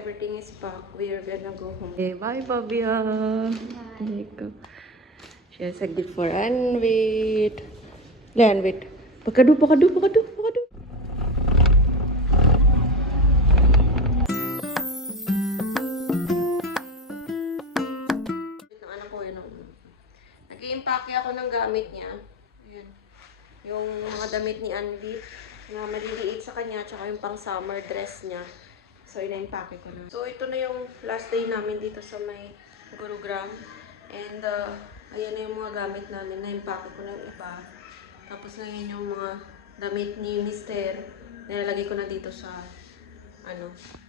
everything is packed. We are gonna go home. Okay, bye, Pabia. Bye. Siya saglit for Anvit. Anvit. Pakadu. Ng anak ko, yun. Nag-i-impake ako ng gamit niya. Ayan. Yung mga damit ni Anvit na maliliit sa kanya, tsaka yung pang summer dress niya. So, ina-impake ko na. So, ito na yung last day namin dito sa may Gurugram. And, ayan na yung mga gamit namin. Na-impake ko na yung iba. Tapos, ngayon yung mga damit ni Mister. Nilalagay ko na dito sa,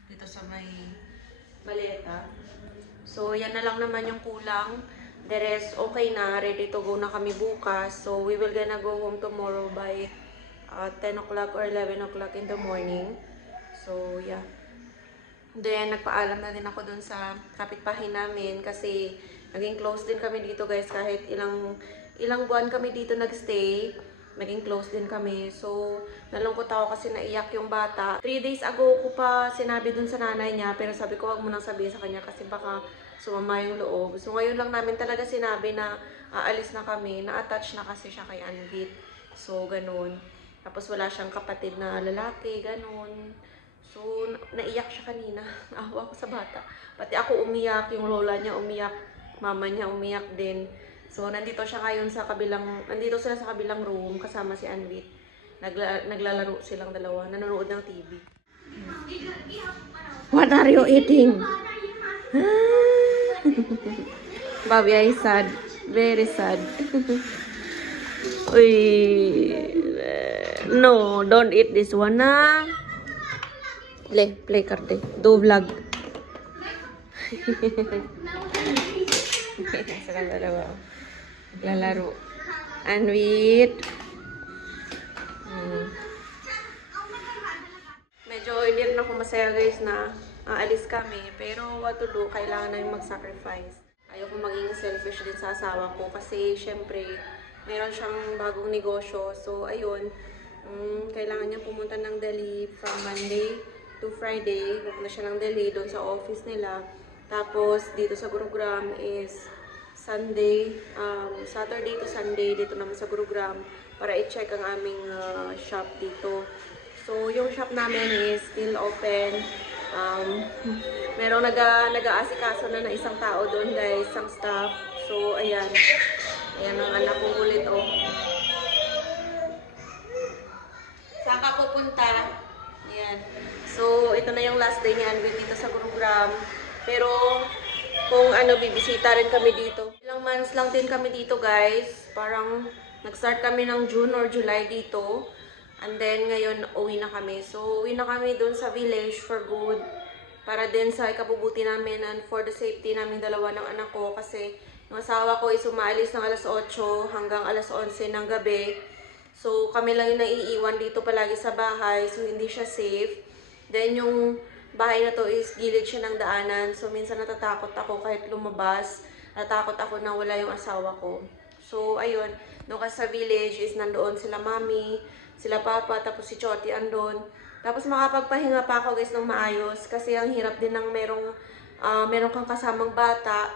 dito sa may maleta. So, yan na lang naman yung kulang. The rest, okay na. Ready to go na kami bukas. So, we will gonna go home tomorrow by 10 o'clock or 11 o'clock in the morning. So, yeah. Then, nagpaalam na din ako dun sa kapitbahay namin kasi naging close din kami dito, guys. Kahit ilang buwan kami dito nagstay, naging close din kami. So, nalungkot ako kasi naiyak yung bata. 3 days ago ko pa sinabi dun sa nanay niya, pero sabi ko wag mo nang sabihin sa kanya kasi baka sumama yung loob. So, ngayon lang namin talaga sinabi na aalis na kami. Na-attach na kasi siya kay Anvit. So, ganun. Tapos, wala siyang kapatid na lalaki, ganun. So, naiyak siya kanina. Naawa ko sa bata. Pati ako umiyak, yung lola niya umiyak, mama niya umiyak din. So, nandito siya ngayon sa nandito sila sa kabilang room kasama si Anvit. Naglalaro silang dalawa, nanonood ng TV. What are you eating? Bobby is sad. Very sad. Uy, no, don't eat this one, na. Play karte. Do vlog. Silang dalawa. Lalaro. Anvit. Medyo hindi rin ako masaya, guys, na aalis kami. Pero what to do, kailangan na yung mag-sacrifice. Ayoko maging selfish din sa asawa ko kasi syempre meron siyang bagong negosyo. So ayun, kailangan niya pumunta ng Delhi from Monday to Friday. Pupunta siya ng Delhi doon sa office nila. Tapos dito sa Gurugram is Saturday to Sunday dito naman sa Gurugram para i-check ang aming shop dito. So, yung shop namin is still open. Merong nag-aasikaso na isang tao doon, guys, isang staff. So, ayan. Ayan ang anak ko ulit, oh. Saan ka pupunta? Ayan. So, ito na yung last day ni Anvit dito sa Gurugram. Pero, kung bibisita rin kami dito. Ilang months lang din kami dito, guys. Parang, nag-start kami ng June or July dito. And then, ngayon, uwi na kami. So, uwi na kami dun sa village for good. Para din sa ikabubuti namin and for the safety namin dalawa ng anak ko. Kasi, yung asawa ko is umaalis ng alas 8 hanggang alas 11 ng gabi. So, kami lang yung naiiwan dito palagi sa bahay. So, hindi siya safe. Then, yung bahay na to is gilid siya ng daanan. So, minsan natatakot ako kahit lumabas. Natatakot ako na wala yung asawa ko. So, ayun. Doon kasi sa village is nandoon sila mami, sila papa, tapos si Choti andon. Tapos makapagpahinga pa ako, guys, ng maayos. Kasi ang hirap din ng meron kang kasamang bata.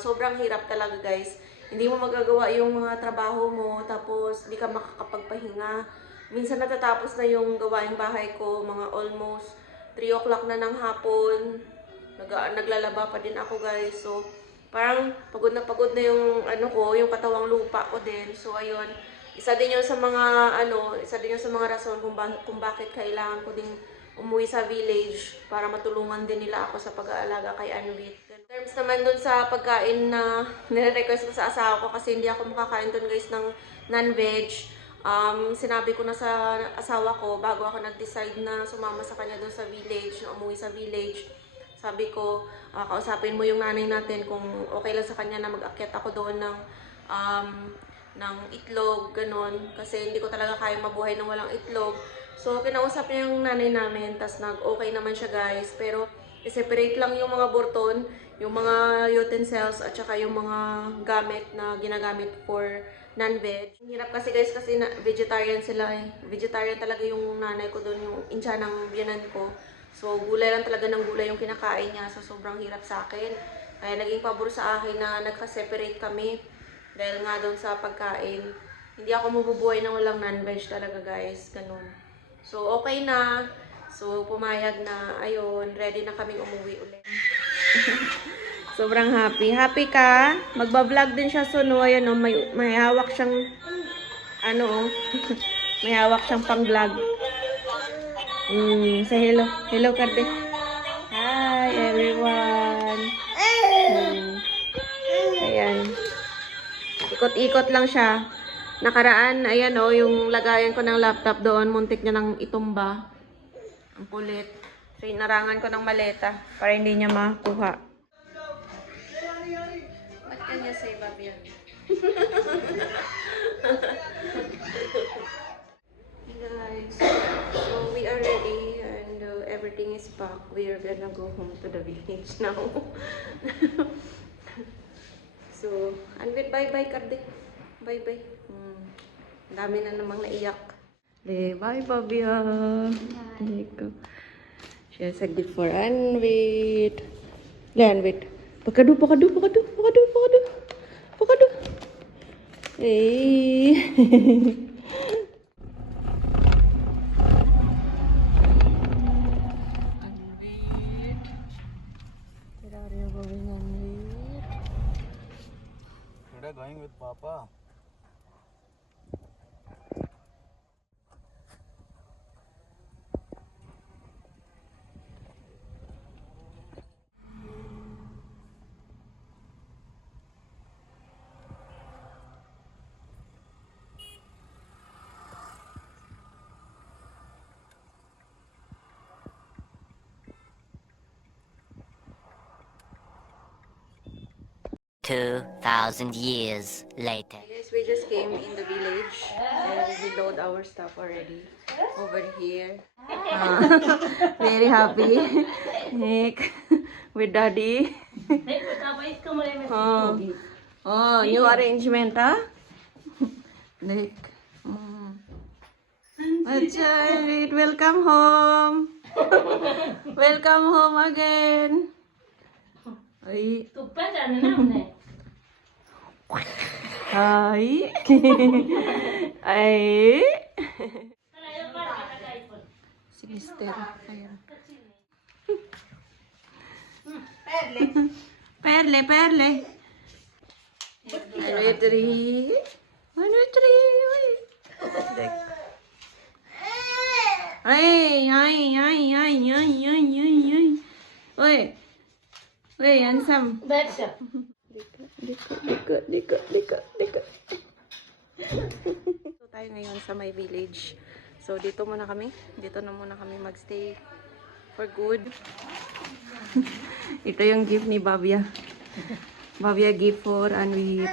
Sobrang hirap talaga, guys. Hindi mo magagawa yung mga trabaho mo, tapos hindi ka makakapagpahinga. Minsan natatapos na yung gawaing bahay ko, mga almost 3 o'clock na ng hapon. Naglalaba pa din ako, guys. So, parang pagod na yung yung katawang lupa ko din. So, ayun. Isa din yun sa mga rason kung bakit kailangan ko ding umuwi sa village para matulungan din nila ako sa pag-aalaga kay Anvit. In terms naman dun sa pagkain na nire-request ko sa asawa ko kasi hindi ako makakain dun, guys, ng non-veg. Sinabi ko na sa asawa ko bago ako nag-decide na sumama sa kanya dun sa village, na umuwi sa village. Sabi ko, kausapin mo yung nanay natin kung okay lang sa kanya na mag-akyat ako doon ng itlog, ganun. Kasi hindi ko talaga kaya mabuhay ng walang itlog. So, kinausap niya yung nanay namin, tas nag-okay naman siya, guys. Pero, i-separate lang yung mga burton, yung mga utensils, at saka yung mga gamit na ginagamit for non-veg. Hirap kasi, guys, kasi vegetarian sila eh. Vegetarian talaga yung nanay ko doon, yung insya ng biyanan ko. So, gulay lang talaga ng gulay yung kinakain niya. So, sobrang hirap sa akin. Kaya naging pabor sa akin na nagka-separate kami. Dahil nga doon sa pagkain. Hindi ako mabubuhay ng walang non-veg talaga, guys. Ganun. So, okay na. So, pumayag na. Ayun, ready na kaming umuwi ulit. Sobrang happy. Happy ka? Magba-vlog din siya soon. Ayan, oh, may hawak siyang ano, oh. May hawak siyang pang-vlog. Say hello. Hello, Karde. Hi, everyone. Ayan. Ikot-ikot lang siya. Nakaraan, ayan o, yung lagayan ko ng laptop doon, muntik niya nang itumba. Ang kulit. So, inarangan ko ng maleta para hindi niya makuha. What can you say, Babian? Guys, so we are ready and everything is packed. We are gonna go home to the village now. So, Anvit, bye-bye, Karde. Bye-bye. Ang dami na namang naiyak. Bye, Babia. She has a gift for Anvit. Anvit. Pakadu. Hey. Going with Papa. Years later. Guys, we just came in the village and we load our stuff already over here. Very happy. Nick with Daddy. New arrangement, huh? Nick. Achha, welcome home. Welcome home again. Ay. Ay. Ay. Si Mister. Ayan. Perle. 1, 2, 3. 1, 2, 3. Ay. Uy, handsome. Dika. So, tayo ngayon sa my village. So, dito na muna kami magstay for good. Ito yung gift ni Babia. Babia gift for Anvit.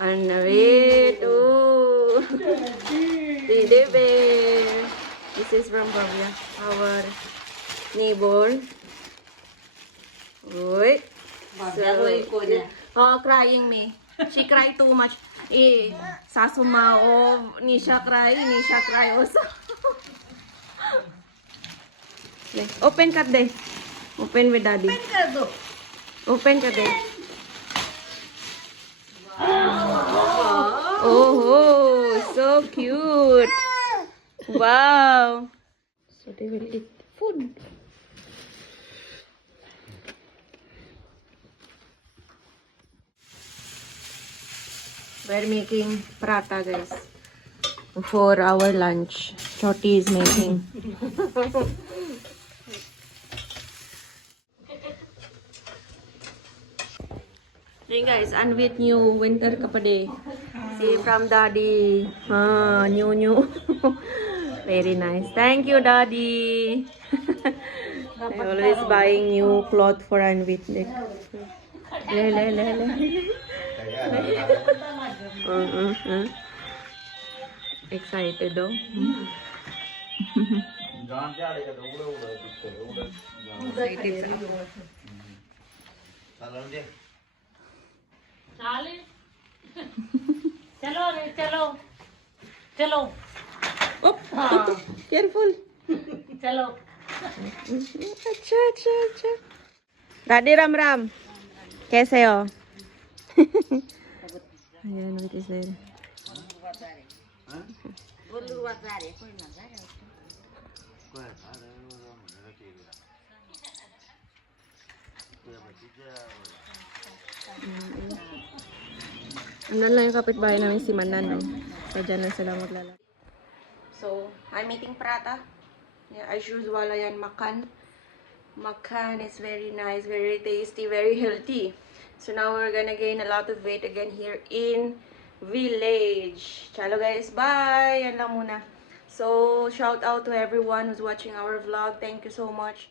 Anvit, oh. Teddy bear. This is from Babia, our neighbor. Uy. Crying me. She cry too much. Sasumao, Nisha cry also. Open ka de. Open with Daddy. Open ka de. Oh, so cute. Wow. So they will eat food. We're making prata, guys, for our lunch. Choti is making. Hey guys, Anvit new winter kapade. See from Daddy. New. Very nice. Thank you, Daddy. I always buying new cloth for Anvit. Le. Excited, oh. चलो रे चलो चलो Oh, ito. Careful. चलो अच्छा अच्छा अच्छा राधे राम राम कैसे हो ayan wait is there andun lang yung kapitbahay namin si Manan no? So dyan lang sila maglalaro. So I'm eating prata. Yeah, as usual ayan makan. Makan is very nice, very tasty, very healthy. So now we're gonna gain a lot of weight again here in village. Chalo guys, bye! Yan lang muna. So shout out to everyone who's watching our vlog. Thank you so much.